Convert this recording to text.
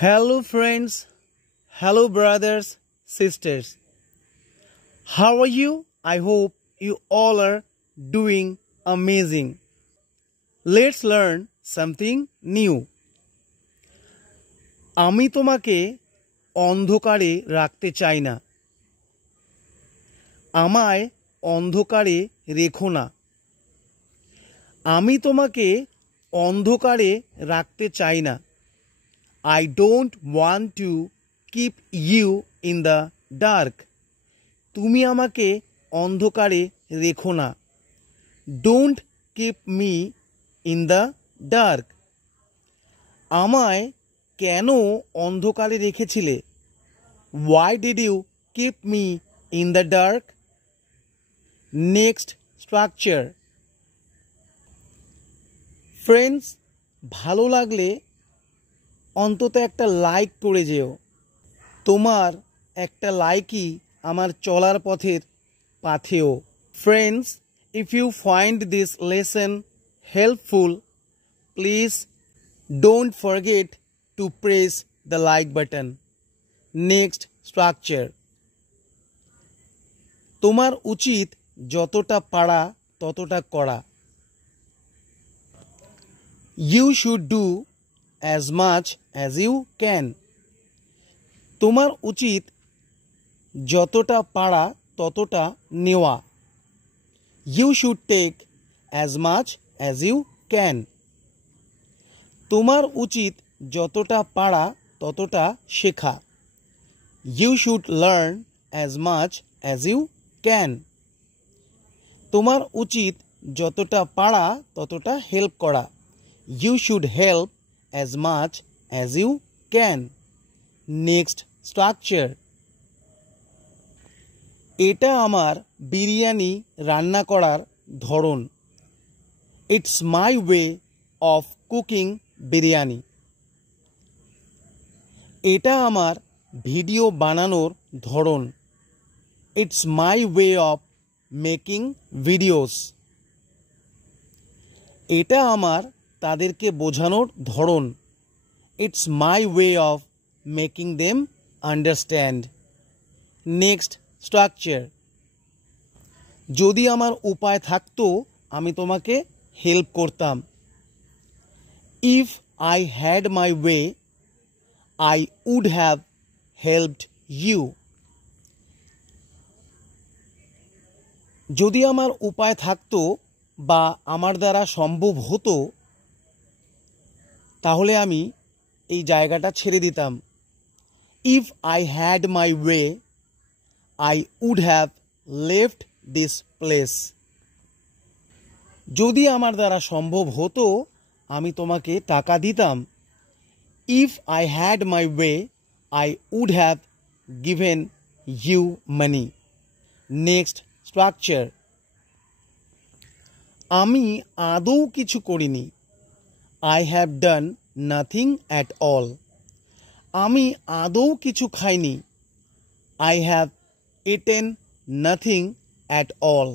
Hello friends, hello brothers, sisters. How are you? I hope you all are doing amazing. Let's learn something new. আমি তোমাকে অন্ধকারে রাখতে চাই না। আমায় অন্ধকারে রেখো না। আমি তোমাকে অন্ধকারে রাখতে চাই না। I don't want to keep you in the dark. তুমি আমাকে অন্ধকারে রেখো না। Don't keep me in the dark. আমায় কেন অন্ধকারে রেখেছিলে? Why did you keep me in the dark? Next structure. Friends, ভালো লাগলে অন্তত একটা লাইক করে যেও। তোমার একটা লাইকই আমার চলার পথের পাথেয়। Friends, if you find this lesson helpful, please don't forget to press the like button. Next structure. তোমার উচিত যতটা পারা ততটা করা। You should do as much as you can. তোমার উচিত যতটা পারা ততটা নেওয়া। You should take as much as you can. তোমার উচিত যতটা পারা ততটা শেখা। You should learn as much as you can. তোমার উচিত যতটা পারা ততটা হেল্প করা। You should help as much as you can. Next structure. এটা আমার বিরিয়ানি রান্না করার ধরন। It's my way of cooking biryani. এটা আমার ভিডিও বানানোর ধরন। It's my way of making videos. এটা আমার তাদেরকে বোঝানোর ধরন। It's my way of making them understand. Next structure. যদি আমার উপায় থাকতো আমি তোমাকে হেল্প করতাম। If I had my way, I would have helped you. যদি আমার উপায় থাকতো বা আমার দ্বারা সম্ভব হতো তাহলে আমি এই জায়গাটা ছেড়ে দিতাম। If I had my way, I would have left this place. যদি আমার দ্বারা সম্ভব হতো আমি তোমাকে টাকা দিতাম। If I had my way, I would have given you money. Next structure. আমি আদৌ কিছু করিনি। I have done nothing at all. আমি আদৌ কিছু খাইনি। I have eaten nothing at all.